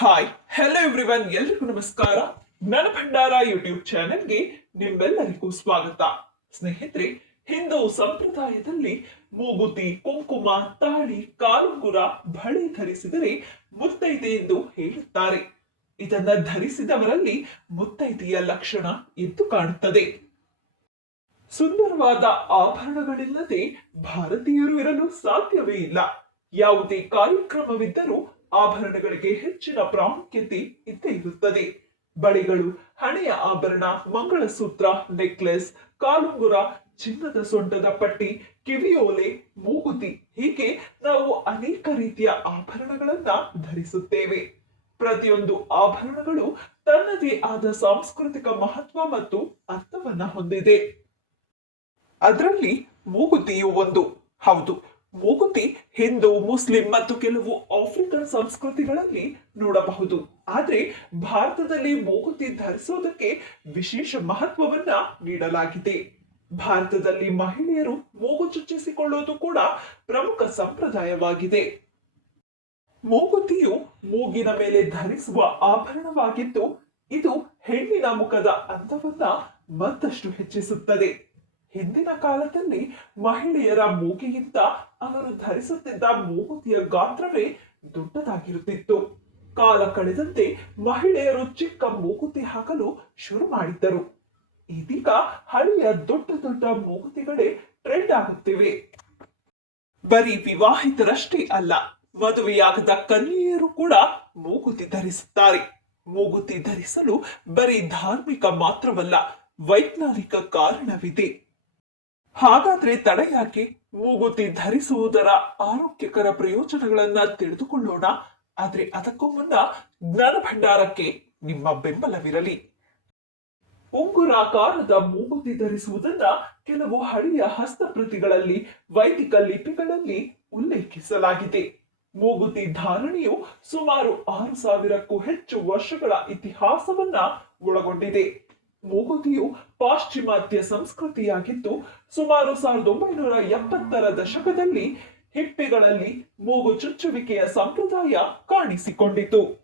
Hi hello everyone ಎಲ್ರಿಗೂ ನಮಸ್ಕಾರ. ನನ್ನ ಭಂಡಾರ ಯೂಟ್ಯೂಬ್ ಚಾನೆಲ್ಗೆ ನಿಮ್ಮೆಲ್ಲರಿಗೂ ಸ್ವಾಗತ. ಸ್ನೇಹಿತರೆ, ಹಿಂದೂ ಸಂಪ್ರದಾಯದಲ್ಲಿ ಮೂಗುತಿ, ಕುಂಕುಮ, ತಾಳಿ, ಕಾಲುಂಗುರ ಬಳಿ ಧರಿಸಿದರೆ ಮುತ್ತೈದೆ ಎಂದು ಹೇಳುತ್ತಾರೆ. ಇದನ್ನ ಧರಿಸಿದವರಲ್ಲಿ ಮುತ್ತೈದೆಯ ಲಕ್ಷಣ ಎದ್ದು ಕಾಣುತ್ತದೆ. ಸುಂದರವಾದ ಆಭರಣಗಳಿಲ್ಲದೆ ಭಾರತೀಯರು ಇರಲು ಸಾಧ್ಯವೇ ಇಲ್ಲ. ಯಾವುದೇ ಕಾರ್ಯಕ್ರಮವಿದ್ದರೂ ಆಭರಣಗಳಿಗೆ ಹೆಚ್ಚಿನ ಪ್ರಾಮುಖ್ಯತೆ ಇದ್ದೇ ಇರುತ್ತದೆ ಬಳಿಗಳು ಹಣೆಯ ಆಭರಣ, ಮಂಗಳಸೂತ್ರ, ನೆಕ್ಲೆಸ್, ಕಾಲುಂಗುರ, ಚಿನ್ನದ ಸೊಂಟದ ಪಟ್ಟಿ, ಕಿವಿಯೋಲೆ, ಮೂಗುತಿ ಹೀಗೆ ನಾವು ಅನೇಕ ರೀತಿಯ ಆಭರಣಗಳನ್ನ ಧರಿಸುತ್ತೇವೆ. ಪ್ರತಿಯೊಂದು ಆಭರಣಗಳು ತನ್ನದೇ ಆದ ಸಾಂಸ್ಕೃತಿಕ ಮಹತ್ವ ಮತ್ತು ಅರ್ಥವನ್ನ ಹೊಂದಿದೆ. ಅದರಲ್ಲಿ ಮೂಗುತಿಯು ಒಂದು. ಹೌದು ಮೂಗುತಿ ಹಿಂದೂ, ಮುಸ್ಲಿಂ ಮತ್ತು ಕೆಲವು ಆಫ್ರಿಕನ್ ಸಂಸ್ಕೃತಿಗಳಲ್ಲಿ ನೋಡಬಹುದು. ಆದರೆ ಭಾರತದಲ್ಲಿ ಮೂಗುತಿ ಧರಿಸೋದಕ್ಕೆ ವಿಶೇಷ ಮಹತ್ವವನ್ನ ನೀಡಲಾಗಿದೆ. ಭಾರತದಲ್ಲಿ ಮಹಿಳೆಯರು ಮೂಗು ಚುಚ್ಚಿಸಿಕೊಳ್ಳುವುದು ಕೂಡ ಪ್ರಮುಖ ಸಂಪ್ರದಾಯವಾಗಿದೆ. ಮೂಗುತಿಯು ಮೂಗಿನ ಮೇಲೆ ಧರಿಸುವ ಆಭರಣವಾಗಿದ್ದು, ಇದು ಹೆಣ್ಣಿನ ಮುಖದ ಅಂತವನ್ನ ಮತ್ತಷ್ಟು ಹೆಚ್ಚಿಸುತ್ತದೆ. ಹಿಂದಿನ ಕಾಲದಲ್ಲಿ ಮಹಿಳೆಯರ ಮೂಗಿಗಿಂತ ಅವರು ಧರಿಸುತ್ತಿದ್ದ ಮೂಗುತಿಯ ಗಾತ್ರವೇ ದೊಡ್ಡದಾಗಿರುತ್ತಿತ್ತು. ಕಾಲ ಕಳೆದಂತೆ ಮಹಿಳೆಯರು ಚಿಕ್ಕ ಮೂಗುತಿ ಹಾಕಲು ಶುರು ಮಾಡಿದ್ದರು. ಇದೀಗ ಹಳೆಯ ದೊಡ್ಡ ದೊಡ್ಡ ಮೂಗುತಿಗಳೇ ಟ್ರೆಂಡ್ ಆಗುತ್ತಿವೆ. ಬರೀ ವಿವಾಹಿತರಷ್ಟೇ ಅಲ್ಲ, ಮದುವೆಯಾಗದ ಕನ್ಯೆಯರು ಕೂಡ ಮೂಗುತಿ ಧರಿಸುತ್ತಾರೆ. ಮೂಗುತಿ ಧರಿಸಲು ಬರೀ ಧಾರ್ಮಿಕ ಮಾತ್ರವಲ್ಲ, ವೈಜ್ಞಾನಿಕ ಕಾರಣವಿದೆ. ಹಾಗಾದ್ರೆ ತಡೆಯಾಕೆ ಮೂಗುತಿ ಧರಿಸುವುದರ ಆರೋಗ್ಯಕರ ಪ್ರಯೋಜನಗಳನ್ನ ತಿಳಿದುಕೊಳ್ಳೋಣ. ಆದ್ರೆ ಅದಕ್ಕೂ ಮುನ್ನ ಜ್ಞಾನ ಭಂಡಾರಕ್ಕೆ ನಿಮ್ಮ ಬೆಂಬಲವಿರಲಿ. ಉಂಗುರಾಕಾರದ ಮೂಗುತಿ ಧರಿಸುವುದನ್ನ ಕೆಲವು ಹಳೆಯ ಹಸ್ತಪ್ರತಿಗಳಲ್ಲಿ, ವೈದಿಕ ಲಿಪಿಗಳಲ್ಲಿ ಉಲ್ಲೇಖಿಸಲಾಗಿದೆ. ಮೂಗುತಿ ಧಾರಣೆಯು ಸುಮಾರು ಆರು ಸಾವಿರಕ್ಕೂ ಹೆಚ್ಚು ವರ್ಷಗಳ ಇತಿಹಾಸವನ್ನ ಒಳಗೊಂಡಿದೆ. ಮೂಗುತಿಯು ಪಾಶ್ಚಿಮಾತ್ಯ ಸಂಸ್ಕೃತಿಯಾಗಿದ್ದು, ಸುಮಾರು ಸಾವಿರದ ಒಂಬೈನೂರ ಎಪ್ಪತ್ತರ ದಶಕದಲ್ಲಿ ಹಿಪ್ಪೆಗಳಲ್ಲಿ ಮೂಗು ಚುಚ್ಚುವಿಕೆಯ ಸಂಪ್ರದಾಯ ಕಾಣಿಸಿಕೊಂಡಿತು.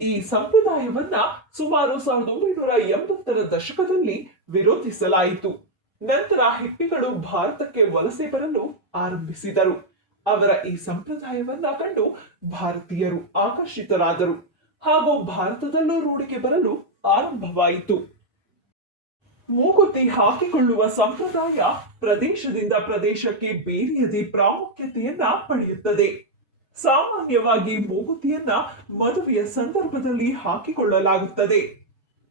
ಈ ಸಂಪ್ರದಾಯವನ್ನ ಸುಮಾರು ಸಾವಿರದ ಒಂಬೈನೂರ ಎಂಬತ್ತರ ದಶಕದಲ್ಲಿ ವಿರೋಧಿಸಲಾಯಿತು. ನಂತರ ಹಿಪ್ಪಿಗಳು ಭಾರತಕ್ಕೆ ವಲಸೆ ಬರಲು ಆರಂಭಿಸಿದರು. ಅವರ ಈ ಸಂಪ್ರದಾಯವನ್ನ ಕಂಡು ಭಾರತೀಯರು ಆಕರ್ಷಿತರಾದರು. ಹಾಗೂ ಭಾರತದಲ್ಲೂ ರೂಢಿಗೆ ಬರಲು ಆರಂಭವಾಯಿತು. ಮೂಗುತಿ ಹಾಕಿಕೊಳ್ಳುವ ಸಂಪ್ರದಾಯ ಪ್ರದೇಶದಿಂದ ಪ್ರದೇಶಕ್ಕೆ ಬೇರೆಯದೇ ಪ್ರಾಮುಖ್ಯತೆಯನ್ನ ಪಡೆಯುತ್ತದೆ. ಸಾಮಾನ್ಯವಾಗಿ ಮೂಗುತಿಯನ್ನ ಮದುವೆಯ ಸಂದರ್ಭದಲ್ಲಿ ಹಾಕಿಕೊಳ್ಳಲಾಗುತ್ತದೆ.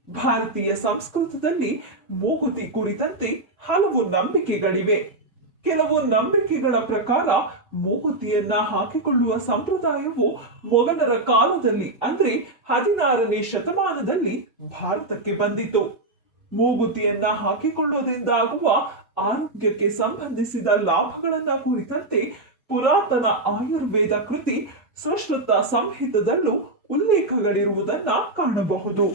ಭಾರತೀಯ ಸಂಸ್ಕೃತದಲ್ಲಿ ಮೂಗುತಿ ಕುರಿತಂತೆ ಹಲವು ನಂಬಿಕೆಗಳಿವೆ. ಕೆಲವು ನಂಬಿಕೆಗಳ ಪ್ರಕಾರ ಮೂಗುತಿಯನ್ನ ಹಾಕಿಕೊಳ್ಳುವ ಸಂಪ್ರದಾಯವು ಮೊಘಲರ ಕಾಲದಲ್ಲಿ, ಅಂದ್ರೆ ಹದಿನಾರನೇ ಶತಮಾನದಲ್ಲಿ ಭಾರತಕ್ಕೆ ಬಂದಿತು ಮೂಗುತಿಯನ್ನ ಹಾಕಿಕೊಳ್ಳುವುದರಿಂದಾಗುವ ಆರೋಗ್ಯಕ್ಕೆ ಸಂಬಂಧಿಸಿದ ಲಾಭಗಳನ್ನ ಕುರಿತಂತೆ ಪುರಾತನ ಆಯುರ್ವೇದ ಕೃತಿ ಸುಶ್ರುತ ಸಂಹಿತದಲ್ಲೂ ಉಲ್ಲೇಖಗಳಿರುವುದನ್ನ ಕಾಣಬಹುದು.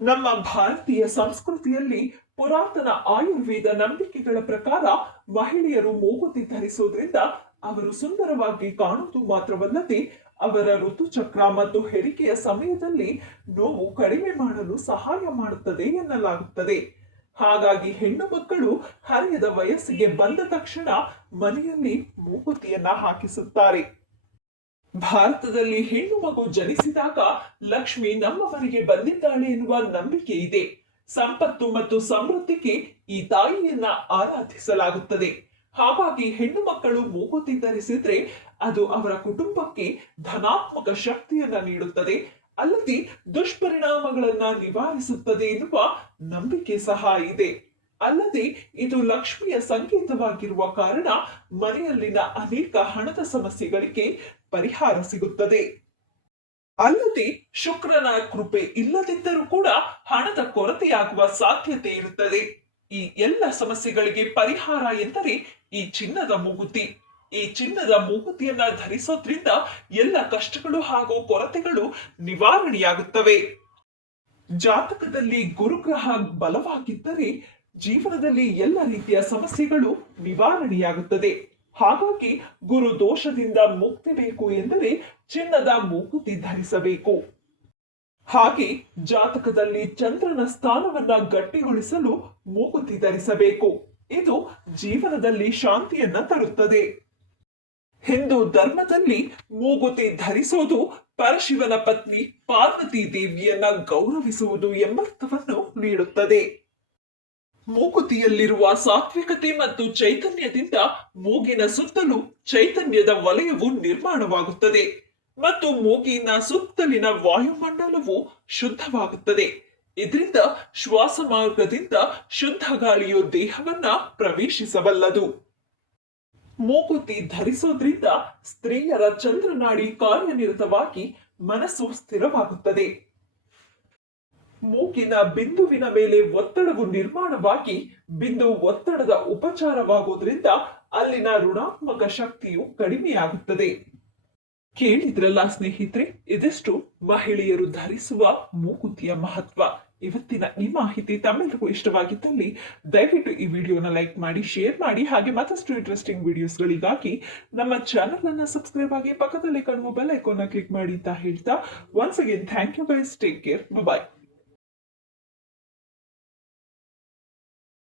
ನಮ್ಮ ಭಾರತೀಯ ಸಂಸ್ಕೃತಿಯಲ್ಲಿ ಪುರಾತನ ಆಯುರ್ವೇದ ನಂಬಿಕೆಗಳ ಪ್ರಕಾರ ಮಹಿಳೆಯರು ಮೂಗುತಿ ಧರಿಸೋದ್ರಿಂದ ಅವರು ಸುಂದರವಾಗಿ ಕಾಣುವುದು ಮಾತ್ರವಲ್ಲದೆ ಅವರ ಋತುಚಕ್ರ ಮತ್ತು ಹೆರಿಗೆಯ ಸಮಯದಲ್ಲಿ ನೋವು ಕಡಿಮೆ ಮಾಡಲು ಸಹಾಯ ಮಾಡುತ್ತದೆ ಎನ್ನಲಾಗುತ್ತದೆ. ಹಾಗಾಗಿ ಹೆಣ್ಣು ಮಕ್ಕಳು ಹರಿಯದ ವಯಸ್ಸಿಗೆ ಬಂದ ತಕ್ಷಣ ಮನೆಯಲ್ಲಿ ಮೂಗುತಿಯನ್ನ ಹಾಕಿಸುತ್ತಾರೆ. ಭಾರತದಲ್ಲಿ ಹೆಣ್ಣು ಮಗು ಜನಿಸಿದಾಗ ಲಕ್ಷ್ಮಿ ನಮ್ಮವರಿಗೆ ಬಂದಿದ್ದಾಳೆ ಎನ್ನುವ ನಂಬಿಕೆ ಇದೆ. ಸಂಪತ್ತು ಮತ್ತು ಸಮೃದ್ಧಿಗೆ ಈ ತಾಯಿಯನ್ನ ಆರಾಧಿಸಲಾಗುತ್ತದೆ. ಹಾಗಾಗಿ ಹೆಣ್ಣು ಮಕ್ಕಳು ಮೂಗುತಿ ಧರಿಸಿದ್ರೆ ಅದು ಅವರ ಕುಟುಂಬಕ್ಕೆ ಧನಾತ್ಮಕ ಶಕ್ತಿಯನ್ನ ನೀಡುತ್ತದೆ. ಅಲ್ಲದೆ ದುಷ್ಪರಿಣಾಮಗಳನ್ನ ನಿವಾರಿಸುತ್ತದೆ ಎನ್ನುವ ನಂಬಿಕೆ ಸಹ ಇದೆ. ಅಲ್ಲದೆ ಇದು ಲಕ್ಷ್ಮಿಯ ಸಂಕೇತವಾಗಿರುವ ಕಾರಣ ಮನೆಯಲ್ಲಿನ ಅನೇಕ ಹಣದ ಸಮಸ್ಯೆಗಳಿಗೆ ಪರಿಹಾರ ಸಿಗುತ್ತದೆ. ಅಲ್ಲದೆ ಶುಕ್ರನ ಕೃಪೆ ಇಲ್ಲದಿದ್ದರೂ ಕೂಡ ಹಣದ ಕೊರತೆಯಾಗುವ ಸಾಧ್ಯತೆ ಇರುತ್ತದೆ. ಈ ಎಲ್ಲ ಸಮಸ್ಯೆಗಳಿಗೆ ಪರಿಹಾರ ಎಂದರೆ ಈ ಚಿನ್ನದ ಮೂಗುತಿ. ಈ ಚಿನ್ನದ ಮೂಗುತಿಯನ್ನ ಧರಿಸೋದ್ರಿಂದ ಎಲ್ಲ ಕಷ್ಟಗಳು ಹಾಗೂ ಕೊರತೆಗಳು ನಿವಾರಣೆಯಾಗುತ್ತವೆ. ಜಾತಕದಲ್ಲಿ ಗುರುಗ್ರಹ ಬಲವಾಗಿದ್ದರೆ ಜೀವನದಲ್ಲಿ ಎಲ್ಲ ರೀತಿಯ ಸಮಸ್ಯೆಗಳು ನಿವಾರಣೆಯಾಗುತ್ತದೆ. ಹಾಗಾಗಿ ಗುರು ದೋಷದಿಂದ ಮುಕ್ತಿ ಬೇಕು ಎಂದರೆ ಚಿನ್ನದ ಮೂಕುತಿ ಧರಿಸಬೇಕು. ಹಾಗೆ ಜಾತಕದಲ್ಲಿ ಚಂದ್ರನ ಸ್ಥಾನವನ್ನ ಗಟ್ಟಿಗೊಳಿಸಲು ಮೂಕುತಿ ಧರಿಸಬೇಕು. ಇದು ಜೀವನದಲ್ಲಿ ಶಾಂತಿಯನ್ನ ತರುತ್ತದೆ. ಹಿಂದೂ ಧರ್ಮದಲ್ಲಿ ಮೂಗುತಿ ಧರಿಸೋದು ಪರಶಿವನ ಪತ್ನಿ ಪಾರ್ವತಿ ದೇವಿಯನ್ನ ಗೌರವಿಸುವುದು ಎಂಬರ್ಥವನ್ನು ನೀಡುತ್ತದೆ. ಮೂಗುತಿಯಲ್ಲಿರುವ ಸಾತ್ವಿಕತೆ ಮತ್ತು ಚೈತನ್ಯದಿಂದ ಮೂಗಿನ ಸುತ್ತಲೂ ಚೈತನ್ಯದ ವಲಯವು ನಿರ್ಮಾಣವಾಗುತ್ತದೆ ಮತ್ತು ಮೂಗಿನ ಸುತ್ತಲಿನ ವಾಯುಮಂಡಲವು ಶುದ್ಧವಾಗುತ್ತದೆ. ಇದರಿಂದ ಶ್ವಾಸ ಮಾರ್ಗದಿಂದ ಶುದ್ಧ ಗಾಳಿಯು ದೇಹವನ್ನ ಪ್ರವೇಶಿಸಬಲ್ಲದು. ಮೂಗುತಿ ಧರಿಸೋದ್ರಿಂದ ಸ್ತ್ರೀಯರ ಚಂದ್ರನಾಡಿ ಕಾರ್ಯನಿರತವಾಗಿ ಮನಸ್ಸು ಸ್ಥಿರವಾಗುತ್ತದೆ. ಮೂಗಿನ ಬಿಂದುವಿನ ಮೇಲೆ ಒತ್ತಡವು ನಿರ್ಮಾಣವಾಗಿ ಬಿಂದು ಒತ್ತಡದ ಉಪಚಾರವಾಗುವುದರಿಂದ ಅಲ್ಲಿನ ಋಣಾತ್ಮಕ ಶಕ್ತಿಯು ಕಡಿಮೆಯಾಗುತ್ತದೆ. ಕೇಳಿದ್ರಲ್ಲ ಸ್ನೇಹಿತರೆ, ಇದಿಷ್ಟು ಮಹಿಳೆಯರು ಧರಿಸುವ ಮೂಗುತಿಯ ಮಹತ್ವ. ಇವತ್ತಿನ ಈ ಮಾಹಿತಿ ತಮ್ಮೆಲ್ಲರಿಗೂ ಇಷ್ಟವಾಗಿದ್ದಲ್ಲಿ ದಯವಿಟ್ಟು ಈ ವಿಡಿಯೋನ ಲೈಕ್ ಮಾಡಿ, ಶೇರ್ ಮಾಡಿ, ಹಾಗೆ ಮತ್ತಷ್ಟು ಇಂಟ್ರೆಸ್ಟಿಂಗ್ ವಿಡಿಯೋಸ್ಗಳಿಗಾಗಿ ನಮ್ಮ ಚಾನೆಲ್ ಅನ್ನ ಸಬ್ಸ್ಕ್ರೈಬ್ ಆಗಿ ಪಕ್ಕದಲ್ಲಿ ಕಾಣುವ ಬೆಲ್ ಐಕಾನ್ ಕ್ಲಿಕ್ ಮಾಡಿ ಅಂತ ಹೇಳ್ತಾ once again thank you guys take care bye